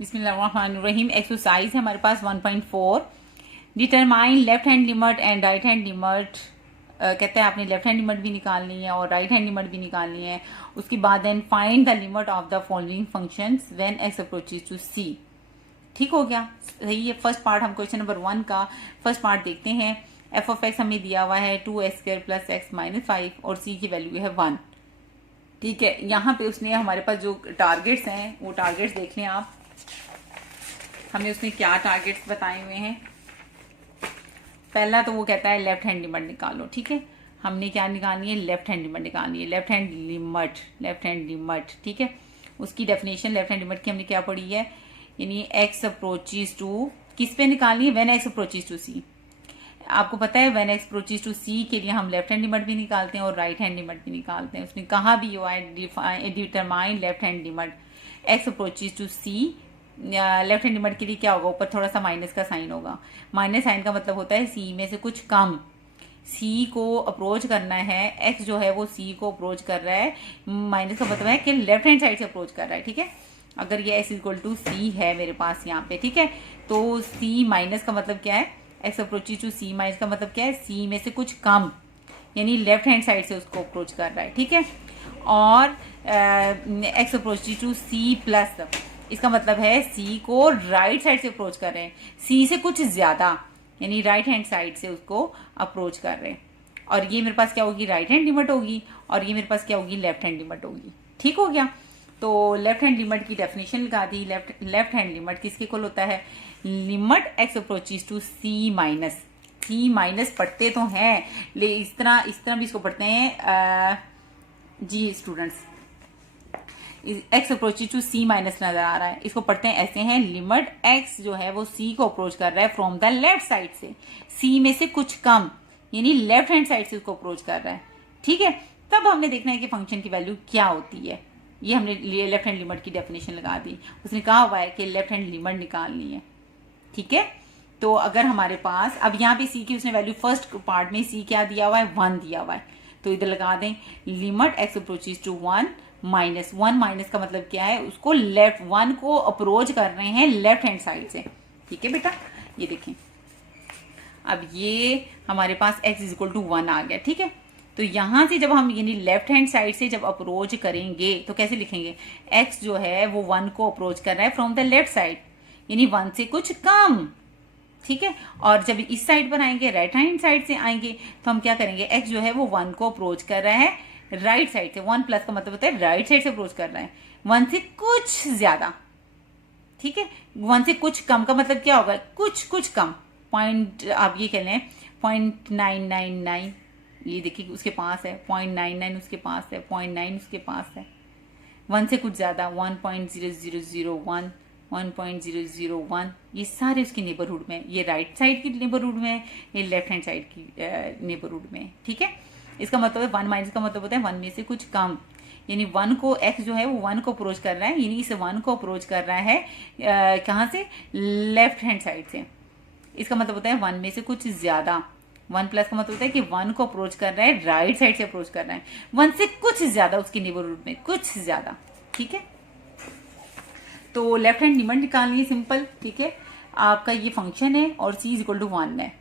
बिस्मिल्लाहिर्रहमानिर्रहीम। एक्सरसाइज है हमारे पास 1.4। Determine left hand limit and right hand limit. कहते हैं आपने लेफ्ट हैंड लिमिट भी निकालनी है और राइट हैंड लिमिट भी निकालनी है। उसके बाद then find the limit of the following functions when X approaches to सी। ठीक हो गया, सही है। फर्स्ट पार्ट हम क्वेश्चन नंबर 1 का फर्स्ट पार्ट देखते हैं। एफ ऑफ एक्स हमें दिया हुआ है 2x² प्लस एक्स माइनस 5 और सी की वैल्यू है 1। ठीक है, यहाँ पे उसने हमारे पास जो टारगेट्स हैं वो टारगेट्स देख लें आप। हमें उसने क्या टारगेट्स बताए हुए हैं। पहला तो वो कहता है लेफ्ट हैंड लिमिट निकालो। ठीक है, हमने क्या निकालनी है, लेफ्ट हैंड लिमिट निकालनी है। लेफ्ट हैंड लिमिट, ठीक है। उसकी डेफिनेशन लेफ्ट हैंड लिमिट की हमने क्या पढ़ी है, यानी एक्स अप्रोचेस टू, किस पे निकालनी है, व्हेन एक्स अप्रोचेस टू सी। आपको पता है व्हेन एक्स अप्रोचेस टू सी के लिए हम लेफ्ट हैंड लिमिट भी निकालते हैं और राइट हैंड लिमिट भी निकालते हैं। उसने कहा भी हुआ है determine left hand limit x approaches to c. Left hand limit के लिए क्या होगा, ऊपर थोड़ा सा माइनस का साइन होगा। माइनस साइन का मतलब होता है सी में से कुछ कम। सी को अप्रोच करना है, एक्स जो है वो सी को अप्रोच कर रहा है। माइनस का मतलब है कि लेफ्ट हैंड साइड से अप्रोच कर रहा है। ठीक है, अगर ये एक्स इक्वल टू सी है मेरे पास यहाँ पे, ठीक है, तो सी माइनस का मतलब क्या है, x approaches to c minus का मतलब क्या है, सी में से कुछ कम, यानी लेफ्ट हैंड साइड से उसको अप्रोच कर रहा है। ठीक है, और x approaches to c plus, इसका मतलब है सी को राइट साइड से अप्रोच कर रहे हैं, सी से कुछ ज्यादा, यानी राइट हैंड साइड से उसको अप्रोच कर रहे हैं। और ये मेरे पास क्या होगी, राइट हैंड लिमिट होगी, और ये मेरे पास क्या होगी, लेफ्ट हैंड लिमिट होगी। ठीक हो गया, तो लेफ्ट हैंड लिमिट की डेफिनेशन लगा दी। लेफ्ट हैंड लिमिट किसके इक्वल होता है, limit x approaches to c minus. C minus पढ़ते तो हैं, ले इस तरह भी इसको पढ़ते हैं जी students. X approaches to c minus नजर आ रहा है, इसको पढ़ते हैं ऐसे हैं, लिमिट एक्स जो है वो सी को अप्रोच कर रहा है फ्रॉम द लेफ्ट साइड से, सी में से कुछ कम, यानी लेफ्ट हैंड साइड से उसको अप्रोच कर रहा है। ठीक है, तब हमने देखना है कि फंक्शन की वैल्यू क्या होती है। ये हमने लेफ्ट हैंड लिमिट की डेफिनेशन लगा दी। उसने कहा हुआ है कि लेफ्ट हैंड लिमिट निकालनी है। ठीक है, तो अगर हमारे पास अब यहाँ पे सी की उसने वैल्यू फर्स्ट पार्ट में सी क्या दिया हुआ है, 1 दिया हुआ है, तो इधर लगा दें limit x approaches to 1 minus 1। Minus का मतलब क्या है, उसको लेफ्ट 1 को अप्रोच कर रहे हैं लेफ्ट हैंड साइड से। ठीक है बेटा, ये देखें, अब ये हमारे पास x इज इक्वल टू 1 आ गया। ठीक है, तो यहां से जब हम यानी लेफ्ट हैंड साइड से जब अप्रोच करेंगे तो कैसे लिखेंगे, x जो है वो 1 को अप्रोच कर रहा है फ्रॉम द लेफ्ट साइड, यानी 1 से कुछ कम। ठीक है, और जब इस साइड पर आएंगे, राइट हैंड साइड से आएंगे, तो हम क्या करेंगे, x जो है वो 1 को अप्रोच कर रहा है राइट साइड से। 1 प्लस का मतलब होता है राइट साइड से अप्रोच कर रहा है, 1 से कुछ ज्यादा। ठीक है, 1 से कुछ कम का मतलब क्या होगा, कुछ कम, पॉइंट आप ये कह लें 0.999, ये देखिए उसके पास है 0.99, उसके पास है 0.9, उसके पास है 1 से कुछ ज्यादा 1.0001, 1.001, ये सारे उसके नेबरहुड में, ये राइट साइड की नेबरहुड में है, ये लेफ्ट हैंड साइड की नेबरहुड में है। ठीक है, इसका मतलब है 1 माइनस का मतलब होता है 1 में से कुछ कम, यानी 1 को x जो है वो 1 को अप्रोच कर रहा है, यानी इस 1 को अप्रोच कर रहा है कहाँ से, लेफ्ट हैंड साइड से। इसका मतलब होता है 1 में से कुछ ज्यादा। 1 प्लस का मतलब होता है कि 1 को अप्रोच कर रहा है राइट साइड से अप्रोच कर रहा है, 1 से कुछ ज्यादा उसकी नेबरहुड में, कुछ ज्यादा। ठीक है, तो लेफ्ट हैंड लिमिट निकालनी है, सिंपल। ठीक है, आपका ये फंक्शन है और c इज इक्वल टू 1 है।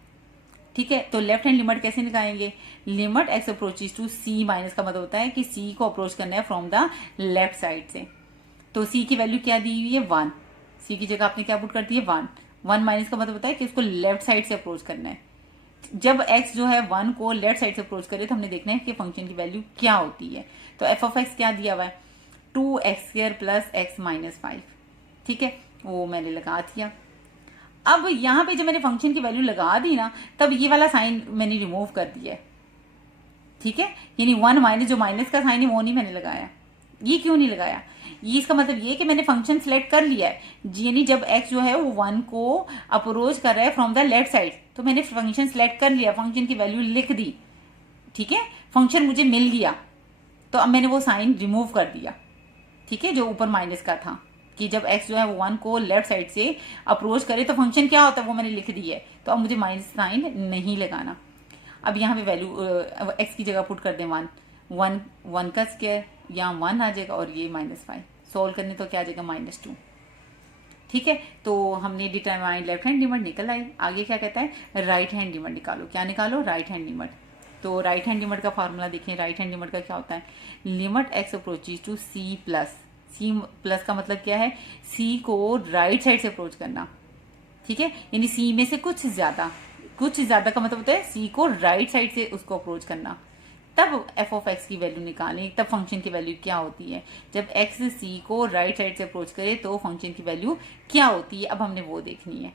ठीक है, तो लेफ्ट हैंड लिमिट कैसे निकालेंगे, limit x approaches to c minus का मतलब होता है कि सी को अप्रोच करना है फ्रॉम द लेफ्ट साइड से। तो सी की वैल्यू क्या दी हुई है, 1, सी की जगह आपने क्या पुट कर दी है, 1। 1 माइनस का मतलब होता है कि उसको लेफ्ट साइड से अप्रोच करना है। जब x जो है 1 को लेफ्ट साइड से अप्रोच करे तो हमने देखना है कि फंक्शन की वैल्यू क्या होती है। तो एफ ऑफ एक्स क्या दिया हुआ है, 2x² प्लस एक्स माइनस 5। ठीक है, वो मैंने लगा दिया। अब यहां पे जब मैंने फंक्शन की वैल्यू लगा दी ना, तब ये वाला साइन मैंने रिमूव कर दिया है। ठीक है, यानी 1 माइनस, जो माइनस का साइन है वो नहीं मैंने लगाया। ये क्यों नहीं लगाया, ये इसका मतलब ये कि मैंने फंक्शन सिलेक्ट कर लिया है, यानी जब x जो है वो 1 को अप्रोच कर रहा है फ्रॉम द लेफ्ट साइड, तो मैंने फंक्शन सिलेक्ट कर लिया, फंक्शन की वैल्यू लिख दी। ठीक है, फंक्शन मुझे मिल गया, तो अब मैंने वो साइन रिमूव कर दिया। ठीक है, जो ऊपर माइनस का था कि जब x जो है वो 1 को लेफ्ट साइड से अप्रोच करे तो फंक्शन क्या होता है वो मैंने लिख दी है, तो अब मुझे माइनस साइन नहीं लगाना। अब यहाँ पे वैल्यू x की जगह पुट कर दें 1 का स्क्वायर, यहाँ 1 आ जाएगा और ये -5, सोल्व करने तो क्या आ जाएगा -2। ठीक है, तो हमने डिटरमाइन लेफ्ट हैंड लिमिट निकल आई। आगे क्या कहता है, राइट हैंड लिमिट निकालो। क्या निकालो, राइट हैंड लिमिट। तो राइट हैंड लिमिट का फॉर्मूला देखिए, राइट हैंड लिमिट का क्या होता है, limit x approaches to c plus. C plus का मतलब क्या है, सी को राइट साइड से अप्रोच करना, ठीक है, यानी सी में से कुछ ज्यादा का मतलब होता है सी को राइट साइड से उसको अप्रोच करना। तब एफ ऑफ एक्स की वैल्यू निकालें, तब फंक्शन की वैल्यू क्या होती है। जब एक्स सी को राइट साइड से अप्रोच करे तो फंक्शन की वैल्यू क्या होती है, अब हमने वो देखनी है।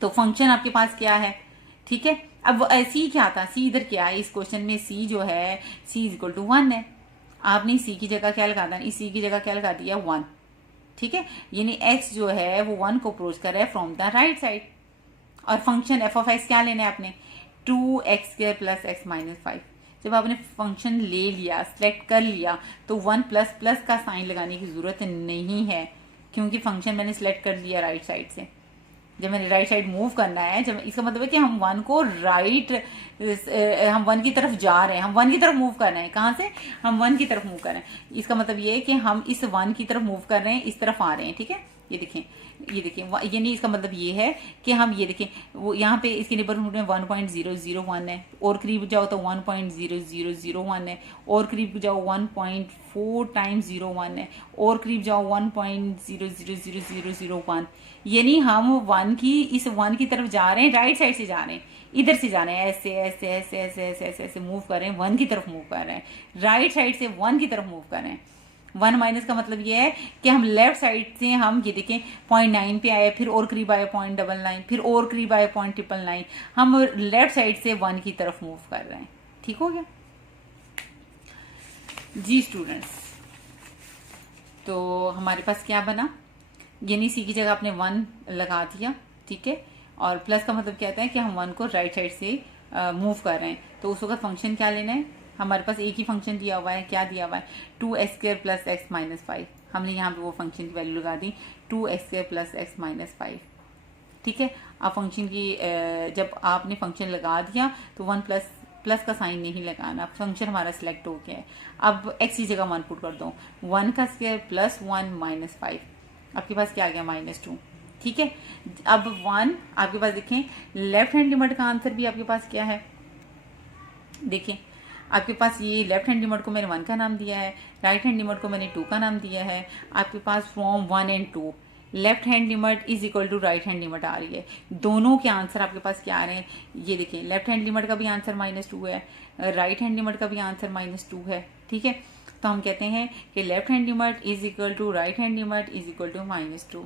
तो फंक्शन आपके पास क्या है, ठीक है। अब सी क्या था, सी इधर क्या है, इस क्वेश्चन में सी जो है सी इज इक्वल टू 1 है। आपने सी की जगह क्या लगा दिया, इस सी की जगह क्या लगा दिया 1, ठीक है, यानी एक्स जो है वो 1 को अप्रोच कर रहा है फ्रॉम द राइट साइड। और फंक्शन एफ ऑफ एक्स क्या लेना है आपने, 2x² प्लस एक्स माइनस 5। जब आपने फंक्शन ले लिया, सिलेक्ट कर लिया, तो 1 प्लस प्लस का साइन लगाने की जरूरत नहीं है, क्योंकि फंक्शन मैंने सिलेक्ट कर लिया राइट साइड से। जब मैंने राइट साइड मूव करना है, जब इसका मतलब है कि हम 1 को हम 1 की तरफ जा रहे हैं, हम 1 की तरफ मूव कर रहे हैं। कहाँ से, हम 1 की तरफ मूव कर रहे हैं। इसका मतलब ये है कि हम इस 1 की तरफ मूव कर रहे हैं, इस तरफ आ रहे हैं, ठीक है। ये देखें, ये नहीं, इसका मतलब ये है कि हम ये देखें, वो यहाँ पे इसके नेबरहुड में 1.001 है, और करीब जाओ तो 1.0001 है, और करीब जाओ 1.4 टाइम्स 01 है, और करीब जाओ 1.000001। यानी हम 1 की, इस 1 की तरफ जा रहे हैं, राइट साइड से जा रहे हैं, इधर से जा रहे हैं, ऐसे ऐसे ऐसे ऐसे ऐसे ऐसे ऐसे मूव कर रहे हैं, 1 की तरफ मूव कर रहे हैं, राइट साइड से 1 की तरफ मूव कर रहे हैं। 1 माइनस का मतलब ये है कि हम लेफ्ट साइड से, हम ये देखें 0.9 पे आए, फिर और करीब आए 0.99, फिर और करीब आए 0.999, हम लेफ्ट साइड से 1 की तरफ मूव कर रहे हैं। ठीक हो गया जी स्टूडेंट्स। तो हमारे पास क्या बना, यानी सी की जगह आपने 1 लगा दिया, ठीक है, और प्लस का मतलब क्या होता है कि हम 1 को राइट साइड से मूव कर रहे हैं। तो उस वक्त फंक्शन क्या लेना है, हमारे पास एक ही फंक्शन दिया हुआ है, क्या दिया हुआ है, 2x² प्लस एक्स माइनस 5। हमने यहाँ पे वो फंक्शन की वैल्यू लगा दी, 2x² प्लस एक्स माइनस 5, ठीक है। अब फंक्शन की जब आपने फंक्शन लगा दिया तो 1 प्लस का साइन नहीं लगाना, फंक्शन हमारा सिलेक्ट हो गया है। अब एक्स की जगह 1 पुट कर दो, 1 का स्क्वायर प्लस 1 माइनस 5, आपके पास क्या आ गया -2, ठीक है। अब 1 आपके पास देखें, लेफ्ट हैंड लिमिट का आंसर भी आपके पास क्या है, देखें आपके पास ये लेफ्ट हैंड लिमिट को मैंने 1 का नाम दिया है, राइट हैंड लिमिट को मैंने 2 का नाम दिया है। आपके पास from 1 and 2 left hand limit is equal to right hand limit आ रही है। दोनों के आंसर आपके पास क्या आ रहे हैं, ये देखिए, लेफ्ट हैंड लिमिट का भी आंसर -2 है, राइट हैंड लिमिट का भी आंसर -2 है, ठीक है। तो हम कहते हैं कि left hand limit is equal to right hand limit is equal to -2।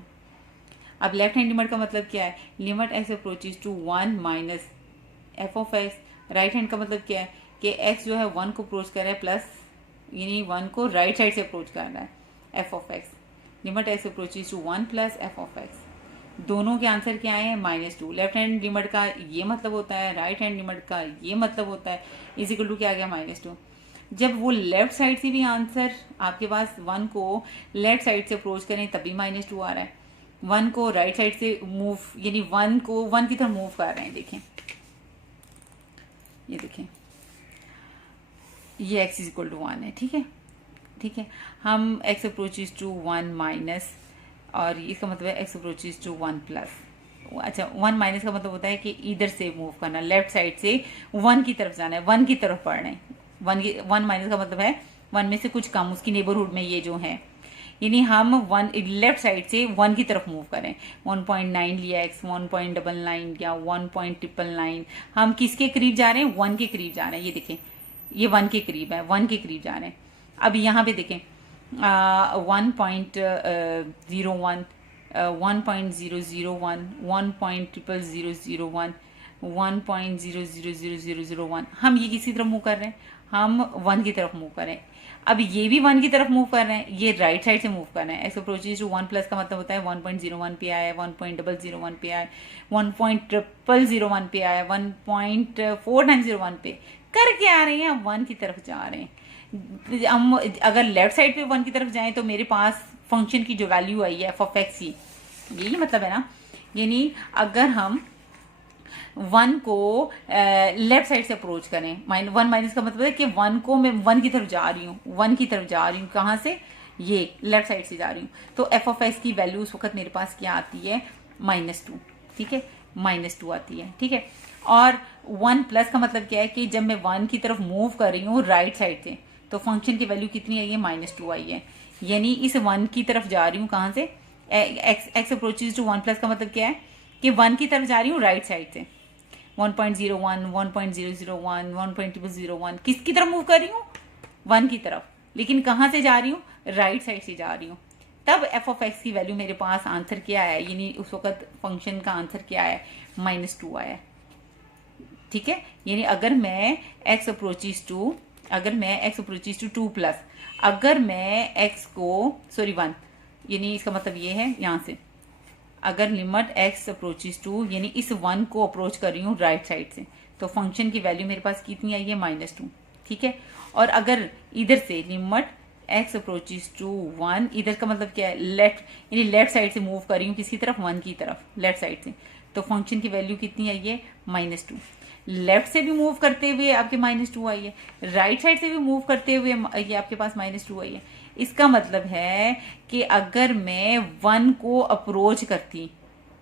अब लेफ्ट हैंड लिमिट का मतलब क्या है, limit x approaches to 1 minus f of x. Right hand का मतलब क्या है कि x जो है 1 को अप्रोच कर रहा है, प्लस यानी 1 को राइट साइड से अप्रोच कर रहा है, f of x, limit x approaches to 1 plus f of x. दोनों के आंसर क्या आए हैं, -2। लेफ्ट हैंड लिमिट का ये मतलब होता है, राइट हैंड लिमिट का ये मतलब होता है, इज इक्वल टू क्या आ गया, -2। जब वो लेफ्ट साइड से भी आंसर आपके पास 1 को लेफ्ट साइड से अप्रोच करें तभी -2 आ रहा है, 1 को राइट साइड से मूव, यानी 1 को 1 की तरफ मूव कर रहे हैं। देखें, ये देखें, ये x इज इक्वल टू 1 है, ठीक है, ठीक है। हम x अप्रोचेज टू 1 माइनस, और इसका मतलब है x अप्रोचेज टू 1 प्लस। अच्छा, 1 माइनस का मतलब होता है कि इधर से मूव करना, लेफ्ट साइड से 1 की तरफ जाना है, 1 की तरफ पढ़ना है। 1 माइनस का मतलब है 1 में से कुछ कम, उसकी नेबरहुड में ये जो है, यानी हम 1 लेफ्ट साइड से 1 की तरफ मूव करें। 1.9 लिया x, 1.99 या 1.999, हम किसके करीब जा रहे हैं, 1 के करीब जा रहे हैं। ये देखें, ये 1 के करीब है, 1 के करीब जा रहे हैं। अब यहाँ पे देखें 1.01, 1.001, 1.00001, 1.00001, हम ये किसी तरफ मूव कर रहे हैं, हम 1 की तरफ मूव कर रहे हैं। अब ये भी 1 की तरफ मूव कर रहे हैं, ये राइट साइड से मूव कर रहे हैं। एक्स अप्रोचेज टू 1 प्लस का मतलब होता है 1.01 पे आया, 1.001 पे आया, 1.001 पे आया, 1.4 टाइम्स 01 पे करके आ रहे हैं, हम 1 की तरफ जा रहे हैं। हम अगर लेफ्ट साइड पे 1 की तरफ जाएं तो मेरे पास फंक्शन की जो वैल्यू आई है एफ ऑफ एक्स की, यही मतलब है ना, यानी अगर हम 1 को लेफ्ट साइड से अप्रोच करें, 1 माइनस का मतलब है कि 1 को मैं 1 की तरफ जा रही हूँ, 1 की तरफ जा रही हूँ, कहाँ से, ये लेफ्ट साइड से जा रही हूँ, तो एफ ऑफ एक्स की वैल्यू उस वक्त मेरे पास क्या आती है, -2, ठीक है, -2 आती है, ठीक है। और 1 प्लस का मतलब क्या है कि जब मैं 1 की तरफ मूव कर रही हूँ राइट साइड से, तो फंक्शन की वैल्यू कितनी आई है, -2 आई है। यानी इस 1 की तरफ जा रही हूँ, कहाँ से, एक्स अप्रोचेज टू 1 प्लस का मतलब क्या है कि 1 की तरफ जा रही हूँ राइट साइड से, 1.01, 1.001, 1.001, किसकी तरफ मूव कर रही हूँ, 1 की तरफ, लेकिन कहाँ से जा रही हूँ, राइट साइड से जा रही हूँ। तब एफ ऑफ एक्स की वैल्यू मेरे पास आंसर क्या है, यानी उस वक्त फंक्शन का आंसर क्या है, -2 आया, ठीक है। यानी अगर मैं x अप्रोचेज टू 2 प्लस, अगर मैं x को 1, यानी इसका मतलब ये है यहाँ से, अगर लिमिट x अप्रोचेज टू, यानी इस 1 को अप्रोच कर रही हूँ राइट साइड से, तो फंक्शन की वैल्यू मेरे पास कितनी आई है, -2, ठीक है। और अगर इधर से लिमिट x अप्रोचेज टू 1, इधर का मतलब क्या है, लेफ्ट, यानी लेफ्ट साइड से मूव कर रही हूँ किसकी तरफ, 1 की तरफ, लेफ्ट साइड से, तो फंक्शन की वैल्यू कितनी आई है, -2। लेफ्ट से भी मूव करते हुए आपके -2 आई है, राइट साइड से भी मूव करते हुए ये आपके पास -2 आई है। इसका मतलब है कि अगर मैं 1 को अप्रोच करती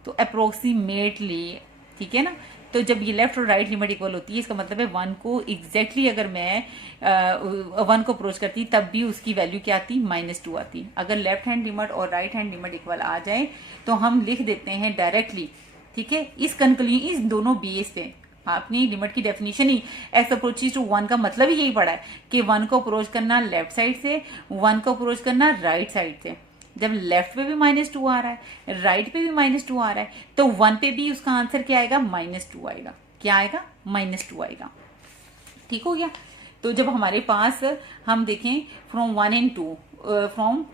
तो अप्रोक्सीमेटली, ठीक है ना, तो जब ये लेफ्ट और राइट लिमिट इक्वल होती है, इसका मतलब है 1 को एग्जैक्टली अगर मैं 1 को अप्रोच करती तब भी उसकी वैल्यू क्या आती, -2 आती। अगर लेफ्ट हैंड लिमिट और राइट हैंड लिमिट इक्वल आ जाए तो हम लिख देते हैं डायरेक्टली, ठीक है, इस दोनों बेस पे आपने लिमिट की डेफिनेशन ही एक्स अप्रोचेज टू 1 का मतलब ही यही पड़ा है कि 1 को अप्रोच करना लेफ्ट साइड से, 1 को अप्रोच करना राइट साइड से। जब लेफ्ट पे भी -2 आ रहा है, राइट पे भी -2 आ रहा है, तो 1 पे भी उसका आंसर क्या आएगा, -2 आएगा। क्या आएगा, -2 आएगा, ठीक हो गया। तो जब हमारे पास हम देखें फ्रॉम 1 एंड 2, फ्रॉम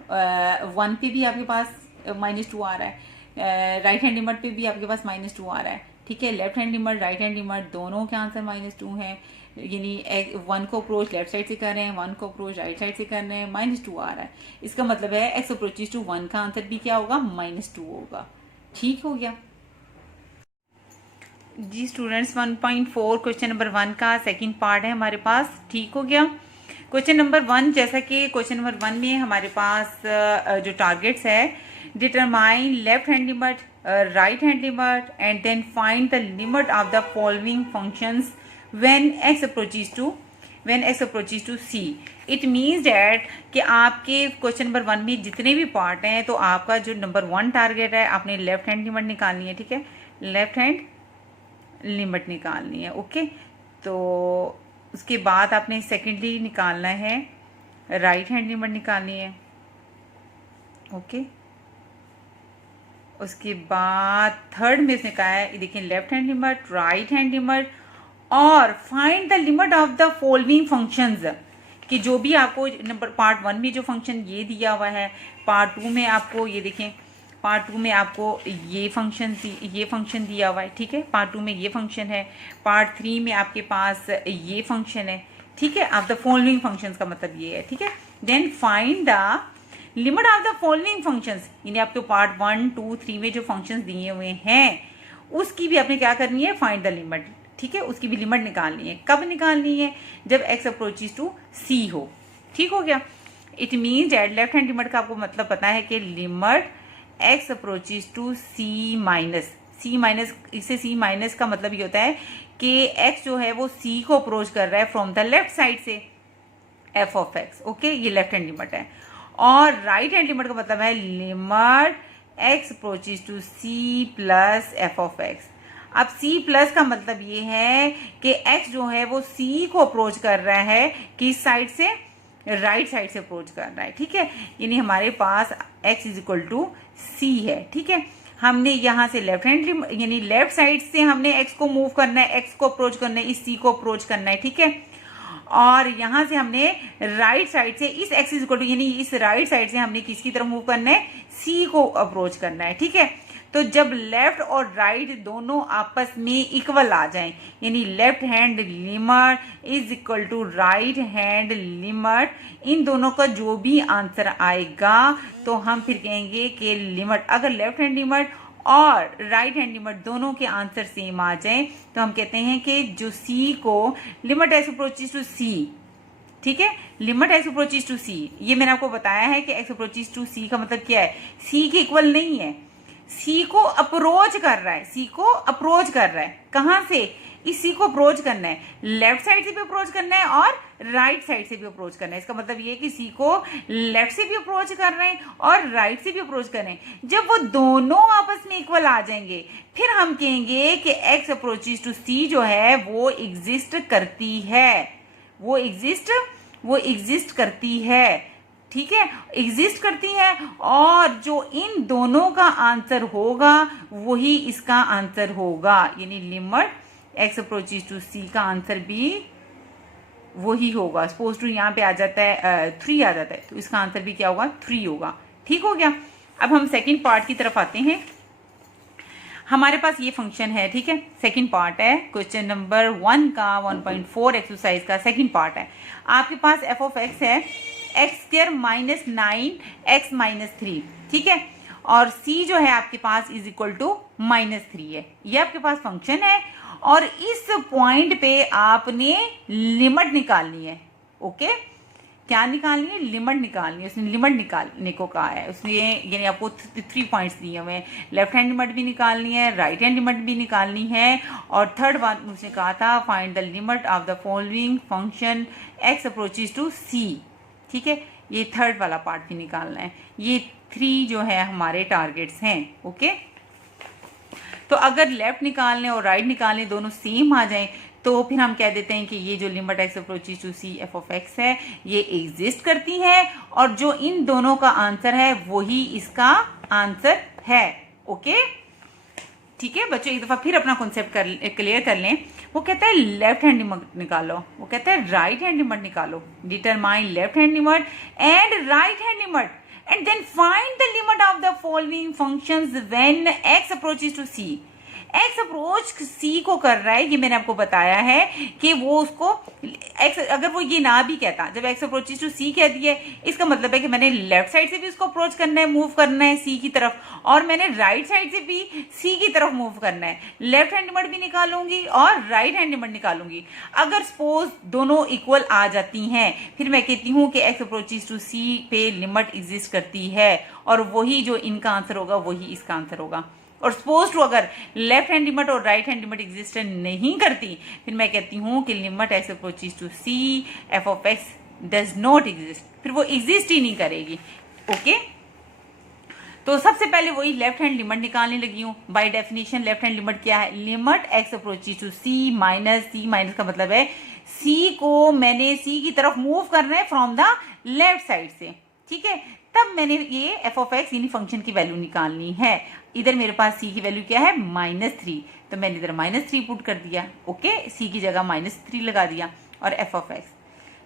1 पे भी आपके पास -2 आ रहा है, राइट हैंड लिमिट पे भी आपके पास -2 आ रहा है, ठीक है। Left hand limit right hand limit दोनों के आंसर -2 है, यानी 1 को अप्रोच लेफ्ट साइड से कर रहे हैं, 1 को अप्रोच राइट साइड से कर रहे हैं, -2 आ रहा है। इसका मतलब है एक्स अप्रोचेज टू 1 का आंसर भी क्या होगा, -2 होगा, ठीक हो गया जी स्टूडेंट्स। 1.4 क्वेश्चन नंबर 1 का सेकंड पार्ट है हमारे पास, ठीक हो गया। क्वेश्चन नंबर 1, जैसा कि क्वेश्चन नंबर 1 में हमारे पास जो टारगेट्स है, determine left hand limit, right hand limit and then find the limit of the following functions when x approaches to c. It means that कि आपके क्वेश्चन नंबर 1 में जितने भी पार्ट हैं, तो आपका जो नंबर 1 टारगेट है, आपने लेफ्ट हैंड लिमिट निकालनी है, ठीक है, लेफ्ट हैंड लिमिट निकालनी है, ओके। तो उसके बाद आपने सेकेंडली निकालना है राइट हैंड लिमिट निकालनी है, ओके। उसके बाद थर्ड में उसने कहा है, देखिए, left hand limit, right hand limit और find the limit of the following functions, कि जो भी आपको नंबर पार्ट 1 में जो फंक्शन ये दिया हुआ है, पार्ट 2 में आपको ये देखें, पार्ट 2 में आपको ये फंक्शन दिया हुआ है, ठीक है, पार्ट 2 में ये फंक्शन है, पार्ट 3 में आपके पास ये फंक्शन है, ठीक है। ऑफ द फॉलोइंग फंक्शंस का मतलब ये है, ठीक है। Then find the limit of the following functions, यानी आपके पार्ट 1, 2, 3 में जो फंक्शंस दिए हुए हैं उसकी भी आपने क्या करनी है, फाइंड द लिमिट, ठीक है, उसकी भी लिमिट निकालनी है। कब निकालनी है, जब x अप्रोचेज टू c हो, ठीक हो गया। It means at left hand limit का आपको मतलब पता है कि limit x approaches to c minus, इससे c माइनस का मतलब ये होता है कि x जो है वो c को अप्रोच कर रहा है फ्रॉम द लेफ्ट साइड से, f ऑफ x, ओके, ये लेफ्ट हैंड लिमिट है। और राइट हैंड लिमिट का मतलब है limit x approaches to c plus f of x। अब c प्लस का मतलब ये है कि x जो है वो c को अप्रोच कर रहा है, किस साइड से, राइट साइड से अप्रोच कर रहा है, ठीक है। यानी हमारे पास x is equal to c है, ठीक है। हमने यहाँ से लेफ्ट हैंड यानी लेफ्ट साइड से हमने x को मूव करना है, x को अप्रोच करना है, इस c को अप्रोच करना है, ठीक है। और यहां से हमने राइट साइड से इस एक्सिस को, यानी इस राइट साइड से हमने किसकी तरफ मूव करना है, सी को अप्रोच करना है, ठीक है। तो जब लेफ्ट और राइट दोनों आपस में इक्वल आ जाएं, यानी left hand limit is equal to right hand limit, इन दोनों का जो भी आंसर आएगा तो हम फिर कहेंगे कि लिमिट, अगर लेफ्ट हैंड लिमिट और राइट हैंड लिमिट दोनों के आंसर सेम आ जाए तो हम कहते हैं कि जो c को limit s approaches to c, ठीक है, limit x approaches to c, ये मैंने आपको बताया है कि एक्स अप्रोचेज टू सी का मतलब क्या है, सी के इक्वल नहीं है, सी को अप्रोच कर रहा है, सी को अप्रोच कर रहा है। कहां से, इस सी को अप्रोच करना है, लेफ्ट साइड से भी अप्रोच करना है और राइट साइड से भी अप्रोच करना है। इसका मतलब ये है कि सी को लेफ्ट से भी अप्रोच कर रहे हैं और राइट से भी अप्रोच कर रहे हैं। जब वो दोनों आपस में इक्वल आ जाएंगे फिर हम कहेंगे कि एक्स अप्रोचेज टू सी जो है वो एग्जिस्ट करती है, वो एग्जिस्ट करती है, ठीक है, एग्जिस्ट करती है। और जो इन दोनों का आंसर होगा वही इसका आंसर होगा, यानी लिमिट एक्स अप्रोचेज टू सी का आंसर भी वही होगा। सपोज टू यहाँ पे आ जाता है 3 आ जाता है, तो इसका आंसर भी क्या होगा, 3 होगा। ठीक हो गया। अब हम सेकंड पार्ट की तरफ आते हैं। हमारे पास ये फंक्शन है, ठीक है, सेकंड पार्ट है क्वेश्चन नंबर 1 का 1.4 एक्सरसाइज का सेकंड पार्ट है। आपके पास एफ ऑफ एक्स है x² माइनस 9x माइनस 3, ठीक है, और c जो है आपके पास इज इक्वल टू -3 है। ये आपके पास फंक्शन है और इस पॉइंट पे आपने लिमिट निकालनी है। ओके, क्या निकालनी है, लिमिट निकालनी है। उसने लिमिट निकालने को कहा है, उसने यानी आपको 3 पॉइंट्स दिए हुए हैं, लेफ्ट हैंड लिमिट भी निकालनी है, राइट हैंड लिमिट भी निकालनी है, और थर्ड बात उसने कहा था find the limit of the following function x approaches to सी, ठीक है, ये थर्ड वाला पार्ट भी निकालना है। ये 3 जो है हमारे टारगेट्स हैं। ओके, तो अगर लेफ्ट निकालने और राइट निकालने दोनों सेम आ जाएं तो फिर हम कह देते हैं कि ये जो limit x approaches to c f of x है ये एग्जिस्ट करती है, और जो इन दोनों का आंसर है वही इसका आंसर है। ओके, ठीक है बच्चों, एक दफा फिर अपना कॉन्सेप्ट क्लियर कर लें। वो कहता है लेफ्ट हैंड लिमिट निकालो, वो कहता है राइट हैंड लिमिट निकालो, determine left hand limit and right hand limit and then find the limit of the following functions when x approaches to c. X approach c को कर रहा है, ये मैंने आपको बताया है कि वो उसको एक्स, अगर वो ये ना भी कहता, जब एक्स अप्रोचेज टू सी कह दिया इसका मतलब है कि मैंने लेफ्ट साइड से भी उसको अप्रोच करना है, मूव करना है सी की तरफ, और मैंने राइट साइड से भी सी की तरफ मूव करना है। लेफ्ट हैंड लिमिट भी निकालूंगी और राइट हैंड लिमिट निकालूंगी। अगर सपोज दोनों इक्वल आ जाती हैं फिर मैं कहती हूँ कि एक्स अप्रोचेज टू सी पे लिमिट एग्जिस्ट करती है, और वही जो इनका आंसर होगा वही इसका आंसर होगा। और सपोज टू अगर लेफ्ट हैंड लिमिट और राइट हैंड लिमिट एग्जिस्ट नहीं करती फिर मैं कहती हूँ कि limit x approaches to c f of x does not exist, फिर वो एग्जिस्ट ही नहीं करेगी। ओके, तो सबसे पहले वही लेफ्ट हैंड लिमिट निकालने लगी हूँ। By definition left hand limit क्या है, limit x approaches to c minus का मतलब है सी को मैंने सी की तरफ मूव करना है फ्रॉम द लेफ्ट साइड से, ठीक है, तब मैंने ये एफ ऑफ एक्स यानी फंक्शन की वैल्यू निकालनी है। इधर मेरे पास सी की वैल्यू क्या है -3, तो मैंने इधर -3 पुट कर दिया। ओके, सी की जगह -3 लगा दिया और एफ ऑफ एक्स,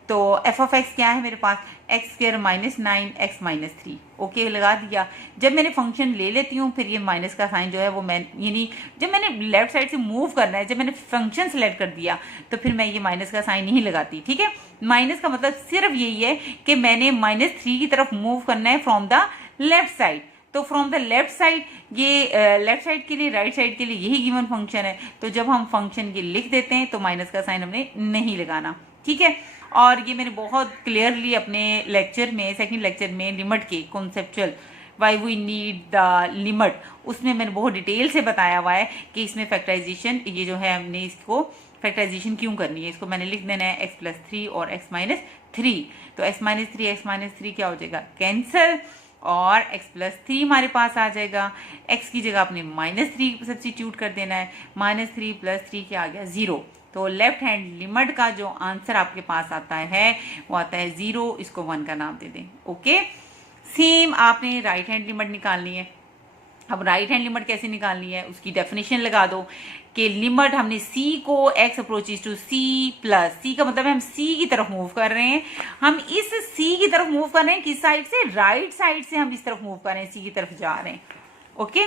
तो एफ ऑफ एक्स क्या है मेरे पास x² minus 9x minus 3। Okay, लगा दिया। जब मैंने फंक्शन ले लेती हूँ फिर ये माइनस का साइन जो है वो मैं यानी जब मैंने लेफ्ट साइड से मूव करना है, जब मैंने फंक्शन सेलेक्ट कर दिया तो फिर मैं ये माइनस का साइन नहीं लगाती। ठीक है, माइनस का मतलब सिर्फ यही है कि मैंने -3 की तरफ मूव करना है फ्रॉम द लेफ्ट साइड। तो फ्रॉम द लेफ्ट साइड, ये लेफ्ट साइड के लिए राइट साइड के लिए यही गिवन फंक्शन है, तो जब हम फंक्शन ये लिख देते हैं तो माइनस का साइन हमने नहीं लगाना। ठीक है, और ये मैंने बहुत क्लियरली अपने लेक्चर में, सेकंड लेक्चर में लिमिट के conceptual why we need the limit, उसमें मैंने बहुत डिटेल से बताया हुआ है कि इसमें फैक्टराइजेशन, ये जो है हमने इसको फैक्टराइजेशन क्यों करनी है। इसको मैंने लिख देना है x+3 और x-3, तो x-3 क्या हो जाएगा, कैंसिल, और x+3 हमारे पास आ जाएगा। x की जगह आपने -3 सब्स्टिट्यूट कर देना है, -3 + 3 क्या आ गया, 0। तो लेफ्ट हैंड लिमिट का जो आंसर आपके पास आता है वो आता है 0, इसको 1 का नाम दे दें। ओके, सेम आपने राइट हैंड लिमिट निकालनी है। अब राइट हैंड लिमिट कैसे निकालनी है, उसकी डेफिनेशन लगा दो कि लिमिट हमने c को x approaches to c plus, c का मतलब है हम c की तरफ मूव कर रहे हैं, हम इस c की तरफ मूव कर रहे हैं, किस साइड से, राइट साइड से हम इस तरफ मूव कर रहे हैं, c की तरफ जा रहे हैं। ओके,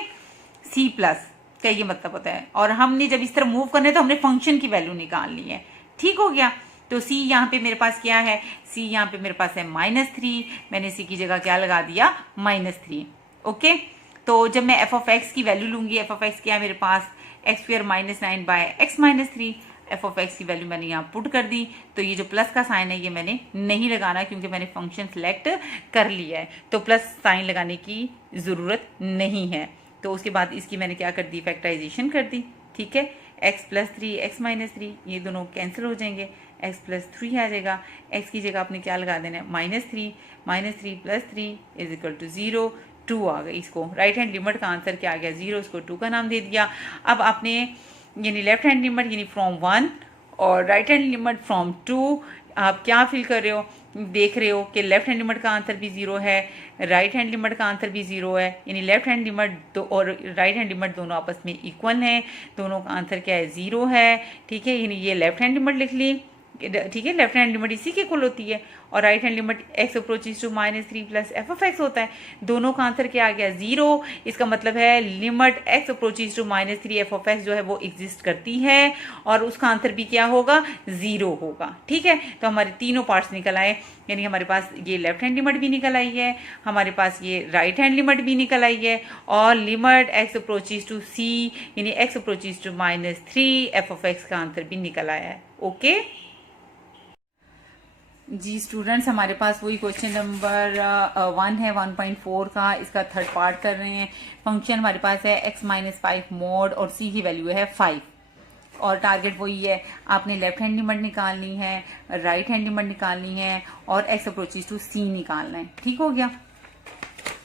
c प्लस का ये मतलब होता है, और हमने जब इस तरफ मूव करना है तो हमने फंक्शन की वैल्यू निकालनी है। ठीक हो गया, तो c यहाँ पे मेरे पास क्या है, c यहाँ पे मेरे पास है -3, मैंने c की जगह क्या लगा दिया, -3। ओके, तो जब मैं एफ ऑफ एक्स की वैल्यू लूंगी, एफ ऑफ एक्स क्या है मेरे पास, x² - 9 / x - 3। F of x की वैल्यू मैंने यहाँ पुट कर दी। तो ये जो प्लस का साइन है ये मैंने नहीं लगाना क्योंकि मैंने फंक्शन सेलेक्ट कर लिया है, तो प्लस साइन लगाने की ज़रूरत नहीं है। तो उसके बाद इसकी मैंने क्या कर दी, फैक्टराइजेशन कर दी। ठीक है, x प्लस 3 x माइनस 3 ये दोनों कैंसिल हो जाएंगे, x प्लस 3 आ जाएगा। x की जगह आपने क्या लगा देना है, -3 प्लस 3 इज इक्वल टू 0, 2 आ गई। इसको राइट हैंड लिमिट का आंसर क्या आ गया, 0, उसको 2 का नाम दे दिया। अब आपने यानी लेफ्ट हैंड लिमिट यानी फ्रॉम 1 और राइट हैंड लिमिट फ्रॉम 2 आप क्या फील कर रहे हो, देख रहे हो कि लेफ्ट हैंड लिमिट का आंसर भी 0 है, राइट हैंड लिमिट का आंसर भी 0 है, यानी लेफ्ट हैंड लिमिट और राइट हैंड लिमिट दोनों आपस में इक्वल हैं, दोनों का आंसर क्या है, 0 है। ठीक है, यानी ये लेफ्ट हैंड लिमिट लिख ली। ठीक है, लेफ्ट हैंड लिमिट इसी के इक्वल होती है और right hand limit x approaches to -3 plus f of x होता है। दोनों का आंसर क्या आ गया, 0। इसका मतलब है limit x approaches to -3 f of x जो है वो एग्जिस्ट करती है और उसका आंसर भी क्या होगा, 0 होगा। ठीक है, तो हमारे तीनों पार्ट्स निकल आए, यानी हमारे पास ये लेफ्ट हैंड लिमिट भी निकल आई है, हमारे पास ये राइट हैंड लिमिट भी निकल आई है और limit x approaches to c यानी x approaches to -3 f of x का आंसर भी निकल आया है। ओके जी स्टूडेंट्स, हमारे पास वही क्वेश्चन नंबर 1 है 1.4 का, इसका थर्ड पार्ट कर रहे हैं। फंक्शन हमारे पास है x माइनस 5 मोड और c की वैल्यू है 5 और टारगेट वही है, आपने लेफ्ट हैंड लिमिट निकालनी है, राइट हैंड लिमिट निकालनी है और x अप्रोचेस टू c निकालना है। ठीक हो गया,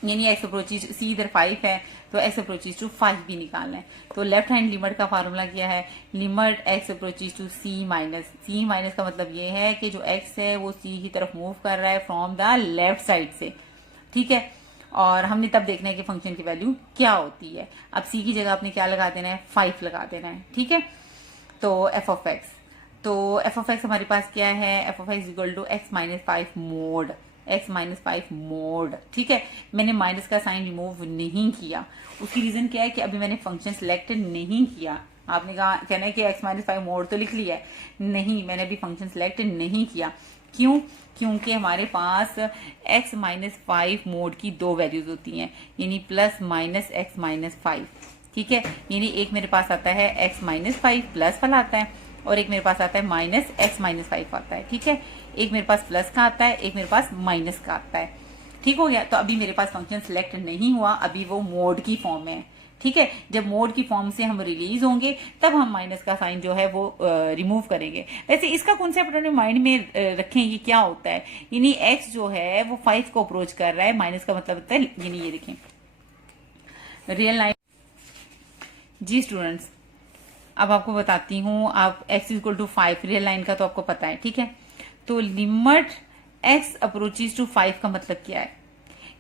यानी x अप्रोचेस c इधर 5 है तो x अप्रोचेस टू 5 भी निकालना है। तो लेफ्ट हैंड लिमिट का फार्मूला क्या है, limit x approaches to c minus का मतलब ये है कि जो x है वो c की तरफ मूव कर रहा है फ्रॉम द लेफ्ट साइड से। ठीक है, और हमने तब देखना है कि फंक्शन की वैल्यू क्या होती है। अब c की जगह आपने क्या लगा देना है, 5 लगा देना है। ठीक है, तो एफ ऑफ एक्स, तो एफ ऑफ एक्स हमारे पास क्या है, f of x equal to x minus 5 mod, x minus 5 mod. ठीक है, मैंने माइनस का साइन रिमूव नहीं किया, उसकी रीजन क्या है कि अभी मैंने फंक्शन सेलेक्ट नहीं किया। आपने कहा कहना है कि x माइनस 5 मोड तो लिख लिया है, नहीं मैंने अभी फंक्शन सेलेक्ट नहीं किया। क्यों, क्योंकि हमारे पास x माइनस 5 मोड की दो वैल्यूज होती हैं, यानी प्लस माइनस x माइनस 5। ठीक है, यानी एक मेरे पास आता है x माइनस 5 प्लस वाला आता है और एक मेरे पास आता है माइनस x माइनस 5 आता है। ठीक है, एक मेरे पास प्लस का आता है, एक मेरे पास माइनस का आता है। ठीक हो गया, तो अभी मेरे पास फंक्शन सिलेक्ट नहीं हुआ, अभी वो मोड की फॉर्म में है। ठीक है, जब मोड की फॉर्म से हम रिलीज होंगे तब हम माइनस का साइन जो है वो रिमूव करेंगे। वैसे इसका कॉन्सेप्ट अपने माइंड में रखें, ये क्या होता है, यानी x जो है वो 5 को अप्रोच कर रहा है, माइनस का मतलब होता है, यानी ये देखें रियल लाइन। जी स्टूडेंट्स, अब आपको बताती हूँ, आप x equal to 5 real line का तो आपको पता है। ठीक है, तो लिमिट x अप्रोचेस टू 5 का मतलब क्या है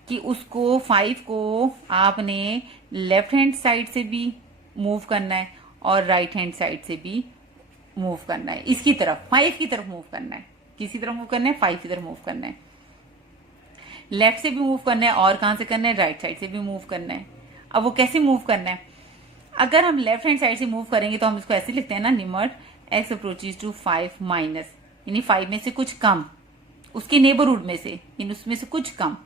कि उसको 5 को आपने लेफ्ट हैंड साइड से भी मूव करना है और राइट हैंड साइड से भी मूव करना है, इसकी तरफ 5 की तरफ मूव करना है। किसी तरफ मूव करना है, 5 की तरफ मूव करना है, लेफ्ट से भी मूव करना है और कहां से करना है, राइट साइड से भी मूव करना है। अब वो कैसे मूव करना है, अगर हम लेफ्ट हैंड साइड से मूव करेंगे तो हम इसको ऐसे लिखते हैं ना, limit x approaches to 5 minus, यानी 5 में से कुछ कम, उसके नेबरहुड में से, यानी उसमें से कुछ कम।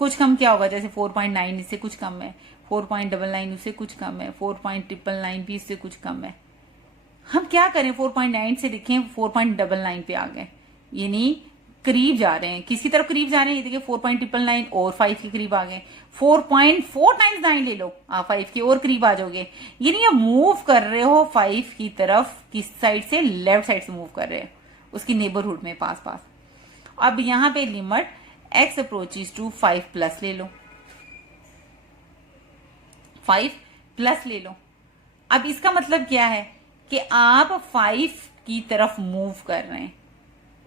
कुछ कम क्या होगा, जैसे 4.9 इससे कुछ कम है, 4.99 उससे कुछ कम है, 4.999 भी इससे कुछ कम है। हम क्या करें, 4.9 से लिखें 4.99 पे आ गए, यानी करीब जा रहे हैं, किसी तरफ करीब जा रहे हैं। ये देखिए 4.999 और 5 के करीब आ गए, 4.4 टाइम्स 9 ले लो, आप 5 के और करीब आ जाओगे। यानी ये मूव कर रहे हो 5 की तरफ, किस साइड से, लेफ्ट साइड से मूव कर रहे हो, उसकी नेबरहुड में पास पास। अब यहां पे limit x approaches to 5 plus ले लो, 5 प्लस ले लो। अब इसका मतलब क्या है कि आप 5 की तरफ मूव कर रहे हैं,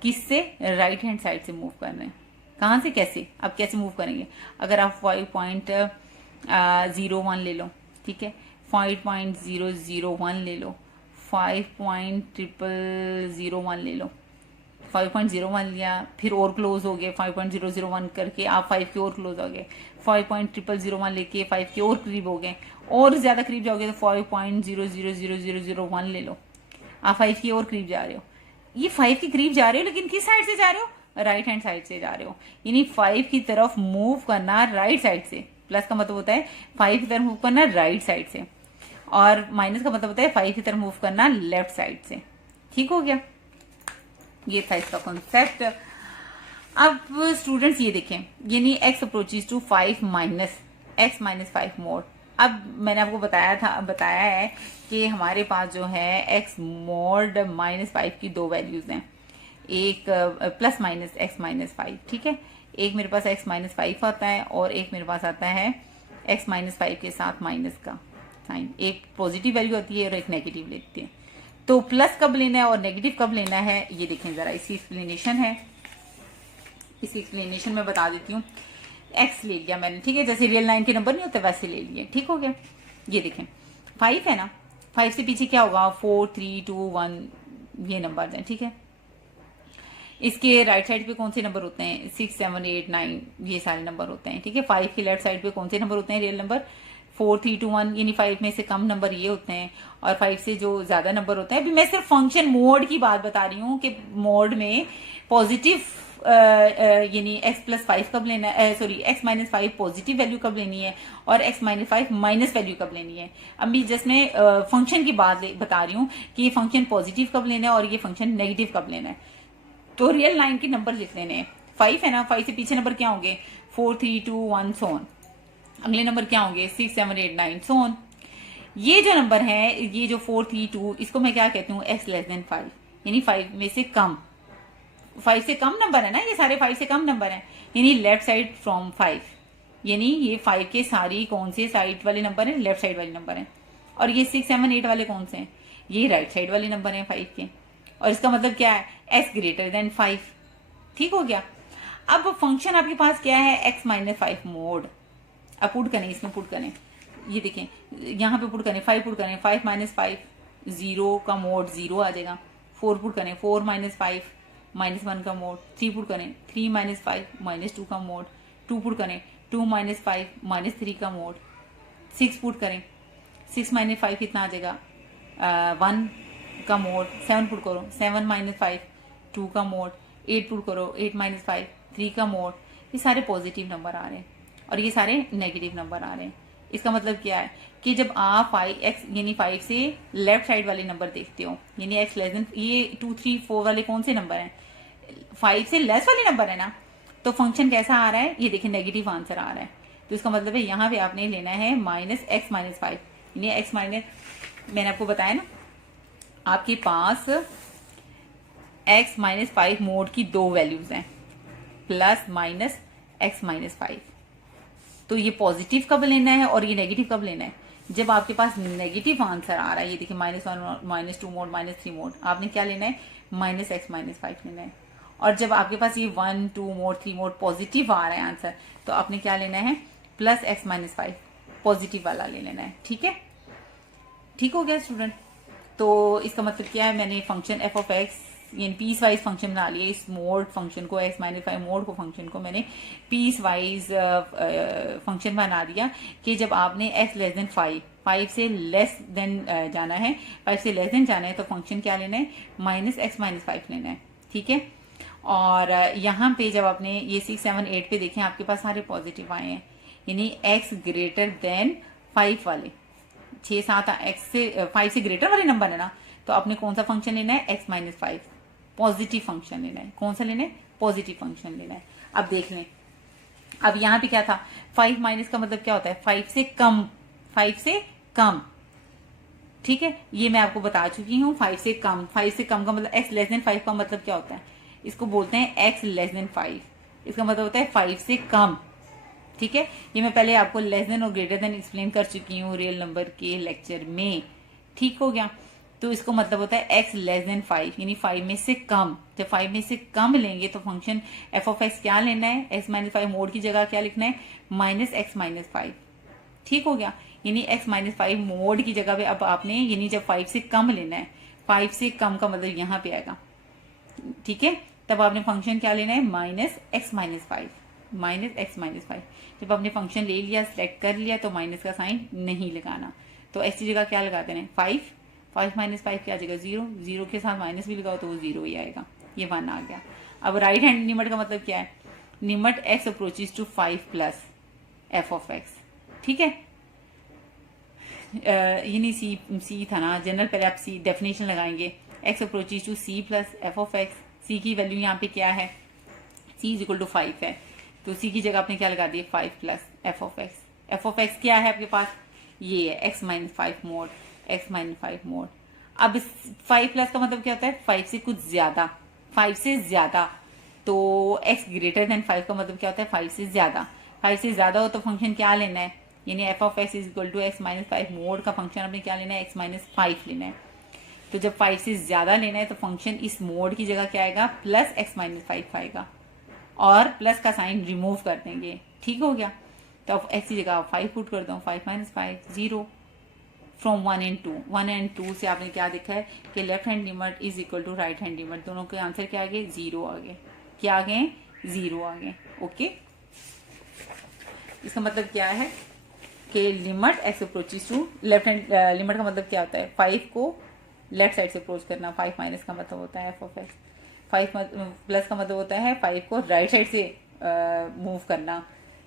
किससे, राइट हैंड साइड से मूव कर रहे हैं। कहां से, कैसे, अब कैसे मूव करेंगे, अगर आप 5.01 ले लो, ठीक है, 5.001 ले लो, 5.001 ले लो, 5.01 लिया, फिर और क्लोज हो गए, 5.001 करके आप 5 के और क्लोज हो गए, 5.001 लेके 5 के और करीब हो गए, और ज्यादा करीब जाओगे तो 5.000001 ले लो, आप 5 के और करीब जा रहे हो। ये 5 के करीब जा रहे हो, लेकिन किस साइड से जा रहे हो, राइट हैंड साइड से जा रहे हो, यानी 5 की तरफ मूव करना राइट साइड से। प्लस का मतलब होता है 5 की तरफ मूव करना राइट साइड से। और माइनस का मतलब होता है 5 की तरफ मूव करना लेफ्ट साइड से। ठीक हो गया, ये था इसका कॉन्सेप्ट। अब स्टूडेंट्स ये देखें, यानी x approaches to 5 minus x minus 5 mod. अब मैंने आपको बताया है कि हमारे पास जो है x मोड -5 की दो वैल्यूज हैं, एक प्लस माइनस x माइनस 5। ठीक है, एक मेरे पास x माइनस 5 आता है और एक मेरे पास आता है x माइनस 5 के साथ माइनस का साइन। एक पॉजिटिव वैल्यू आती है और एक नेगेटिव लेती है। तो प्लस कब लेना है और नेगेटिव कब लेना है ये देखें जरा, इसकी एक्सप्लेनेशन है। इस एक्सप्लेनेशन में बता देती हूँ। x ले लिया मैंने, ठीक है, जैसे रियल लाइन के नंबर नहीं होते वैसे ले लिए। ठीक हो गया, ये देखें 5 है ना, 5 से पीछे क्या होगा 4 3 2 1 ये नंबर हैं। ठीक है, इसके राइट साइड पे कौन से नंबर होते हैं 6 7 8 9 ये सारे नंबर होते हैं। ठीक है, 5 के लेफ्ट साइड पे कौन से नंबर होते हैं रियल नंबर 4 3 2 1, यानी 5 में से कम नंबर ये होते हैं और 5 से जो ज्यादा नंबर होते हैं। अभी मैं सिर्फ फंक्शन मोड की बात बता रही हूँ कि मोड में पॉजिटिव यानी x प्लस 5 कब लेना है, sorry x minus 5 positive value कब लेनी है और x माइनस 5 माइनस वैल्यू कब लेनी है। अभी जस्ट मैं फंक्शन की बात बता रही हूँ कि ये फंक्शन पॉजिटिव कब लेना है और ये फंक्शन नेगेटिव कब लेना है। तो रियल लाइन के नंबर लिख लेने हैं। 5 है ना, 5 से पीछे नंबर क्या होंगे 4 3 2 1 सो ऑन। अगले नंबर क्या होंगे 6 7 8 9 सो ऑन। ये जो नंबर है, ये जो 4 3 2, इसको मैं क्या कहती हूँ x लेस देन 5, यानी 5 में से कम। 5 से कम नंबर है ना, ये सारे 5 से कम नंबर हैं, यानी लेफ्ट साइड फ्रॉम 5, यानी ये 5 के सारी कौन से साइड वाले नंबर हैं लेफ्ट साइड वाले नंबर हैं। और ये 6 7 8 वाले कौन से हैं, ये राइट साइड वाले नंबर हैं 5 के। और इसका मतलब क्या है x ग्रेटर देन 5। ठीक हो गया। अब फंक्शन आपके पास क्या है x माइनस 5 मोड। अब पुट करें, इसमें पुट करें, ये देखें यहाँ पे पुट करें 5 पुट करें 5 माइनस 5 0 का मोड 0 आ जाएगा। 4 पुट करें 4 माइनस 5 -1 का मोड। 3 पुट करें 3 माइनस 5 -2 का मोड। 2 पुट करें 2 माइनस 5 -3 का मोड। 6 पुट करें 6 माइनस 5 कितना आ जाएगा 1 का मोड। 7 पुट करो 7 माइनस 5 2 का मोड। 8 पुट करो 8 माइनस 5 3 का मोड। ये सारे पॉजिटिव नंबर आ रहे हैं और ये सारे नेगेटिव नंबर आ रहे हैं। इसका मतलब क्या है कि जब आप 5x यानी 5 से लेफ्ट साइड वाले नंबर देखते हो, यानी x लेस देन, ये 2 3 4 वाले कौन से नंबर हैं 5 से लेस वाले नंबर है ना, तो फंक्शन कैसा आ रहा है ये देखिए नेगेटिव आंसर आ रहा है। तो इसका मतलब है यहाँ पे आपने लेना है -x माइनस 5, यानी x माइनस, मैंने आपको बताया ना आपके पास x माइनस 5 मोड की दो वैल्यूज हैं प्लस माइनस x माइनस 5। तो ये पॉजिटिव कब लेना है और ये नेगेटिव कब लेना है जब आपके पास नेगेटिव आंसर आ रहा है। ये देखिए -1 -2 मोड -3 मोड, आपने क्या लेना है -x माइनस 5 लेना है। और जब आपके पास ये 1 2 मोड 3 मोड पॉजिटिव आ रहा है आंसर, तो आपने क्या लेना है +x माइनस 5 पॉजिटिव वाला ले लेना है। ठीक है, ठीक हो गया स्टूडेंट। तो इसका मतलब क्या है, मैंने फंक्शन f ऑफ x यानी पीस वाइज फंक्शन बना लिया। इस मोड फंक्शन को x माइनस 5 मोड को फंक्शन को मैंने पीस वाइज फंक्शन बना दिया कि जब आपने x लेस देन 5 से लेस देन जाना है, 5 से लेस देन जाना है, तो फंक्शन क्या लेना है -x माइनस 5 लेना है। ठीक है, और यहाँ पे जब आपने ये 6 7 8 पे देखें आपके पास सारे पॉजिटिव आए हैं, यानी x ग्रेटर देन 5 वाले 6 7 x से 5 से ग्रेटर वाले नंबर है ना, तो आपने कौन सा फंक्शन लेना है x माइनस 5 पॉजिटिव फंक्शन लेना है। कौन सा लेना है पॉजिटिव फंक्शन लेना है। अब देख लें, अब यहाँ पे क्या था 5 माइनस का मतलब क्या होता है 5 से कम, 5 से कम। ठीक है, ये मैं आपको बता चुकी हूँ 5 से कम। 5 से कम का मतलब x लेस देन 5 का मतलब क्या होता है, इसको बोलते हैं x लेस देन 5, इसका मतलब होता है 5 से कम। ठीक है, ये मैं पहले आपको लेस देन और ग्रेटर देन एक्सप्लेन कर चुकी हूँ रियल नंबर के लेक्चर में। ठीक हो गया, तो इसको मतलब होता है x लेस देन 5 यानी 5 में से कम। जब 5 में से कम लेंगे तो फंक्शन f ऑफ x क्या लेना है, x माइनस 5 मोड की जगह क्या लिखना है -x माइनस 5। ठीक हो गया, यानी x माइनस 5 मोड की जगह पे अब आपने यानी जब 5 से कम लेना है, 5 से कम का मतलब यहाँ पे आएगा। ठीक है, तब आपने फंक्शन क्या लेना है -x माइनस 5, -x माइनस 5। जब आपने फंक्शन ले लिया सेलेक्ट कर लिया तो माइनस का साइन नहीं लगाना, तो x की जगह क्या लगा देना है 5 माइनस 5 क्या आ जाएगा 0, 0 के साथ माइनस भी लगाओ तो वो 0 ही आएगा, ये 1 आ गया। अब राइट हैंड लिमिट का मतलब क्या है, limit x approaches to 5 plus f of x। ठीक है, ये नहीं सी था ना जनरल, पहले आप सी डेफिनेशन लगाएंगे। X approaches to c plus f of x, c की वैल्यू यहाँ पे क्या है, सी इज इक्वल टू 5 है, तो सी की जगह आपने क्या लगा दिया 5 plus f of x. F of x क्या है आपके पास, ये है x minus 5 mode, x minus 5 mod. अब इस 5 प्लस का मतलब क्या होता है, 5 से कुछ ज्यादा, 5 से ज्यादा, तो x ग्रेटर देन 5 का मतलब क्या होता है 5 से ज्यादा। 5 से ज्यादा हो तो फंक्शन क्या लेना है, यानी f of x is equal to x minus 5 mod का फंक्शन आपने क्या लेना है, एक्स माइनस 5 लेना है। तो जब 5 से ज्यादा लेना है तो फंक्शन इस मोड की जगह क्या आएगा, प्लस एक्स माइनस 5 आएगा, और प्लस का साइन रिमूव कर देंगे, ठीक हो गया। तो अब एक्स की जगह 5 पुट कर दो, 5 माइनस 5 0 फ्रॉम 1 एंड 2। 1 एंड 2 से आपने क्या देखा है कि left hand limit is equal to right hand limit, दोनों के आंसर क्या आ गए, 0 आ गए। क्या आ गए, 0 आ गए। ओके, इसका मतलब क्या है कि limit x approaches to left hand, limit का मतलब क्या होता है, 5 को लेफ्ट साइड से अप्रोच करना। 5 माइनस का मतलब होता है एफ ऑफ एक्स, 5 प्लस का मतलब होता है 5 को राइट साइड से मूव करना,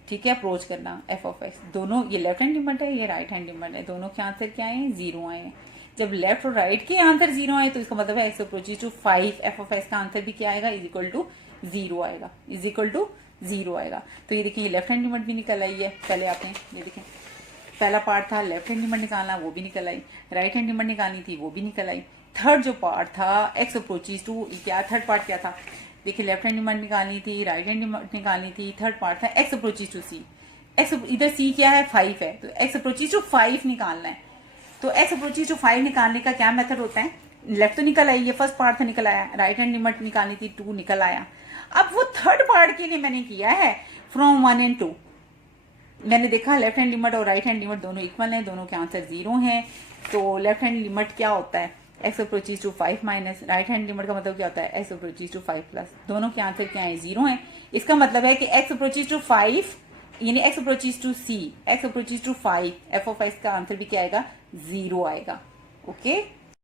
ठीक है, अप्रोच करना एफ ऑफ एक्स। दोनों, ये लेफ्ट हैंड लिमिट है, ये राइट हैंड लिमिट है, दोनों के आंसर क्या आए हैं, 0 आए हैं। जब लेफ्ट और राइट के आंसर 0 आए तो इसका मतलब है x approaches to 5, f of x का आंसर भी क्या आएगा, इज इक्वल टू 0 आएगा, इज इक्वल टू 0 आएगा। तो ये देखिए लेफ्ट हैंड लिमिट भी निकल आई है। पहले आपने ये देखें, पहला पार्ट था लेफ्ट हैंड लिमिट निकालना, वो भी निकल आई, राइट हैंड लिमिट निकालनी थी, वो भी निकल आई। थर्ड जो पार्ट था एक्स अप्रोचेस टू, क्या थर्ड पार्ट क्या था, देखिए लेफ्ट हैंड लिमिट निकालनी थी, राइट हैंड लिमिट निकालनी थी, थर्ड पार्ट था x approaches to c. X इधर सी क्या है, 5 है, तो एक्स अप्रोचेस टू 5 निकालना है। तो एक्स अप्रोचेस टू 5 निकालने का क्या मेथड होता है, लेफ्ट तो निकल आई, ये फर्स्ट पार्ट था निकल आया, राइट हैंड लिमिट निकालनी थी 2 निकल आया। अब वो थर्ड पार्ट के लिए मैंने किया है फ्रॉम 1 एंड 2, मैंने देखा लेफ्ट हैंड लिमिट और राइट हैंड लिमिट दोनों इक्वल हैं, दोनों के आंसर 0 हैं। तो लेफ्ट हैंड लिमिट क्या होता है, x approaches to 5 minus, right hand limit का मतलब क्या होता है, एक्स अप्रोचेस टू 5 प्लस, दोनों के आंसर क्या है, 0 है। इसका मतलब है कि एक्स अप्रोचेस टू 5 यानी x approaches to c, x approaches to 5, f of x का आंसर भी क्या आएगा, 0 आएगा। ओके।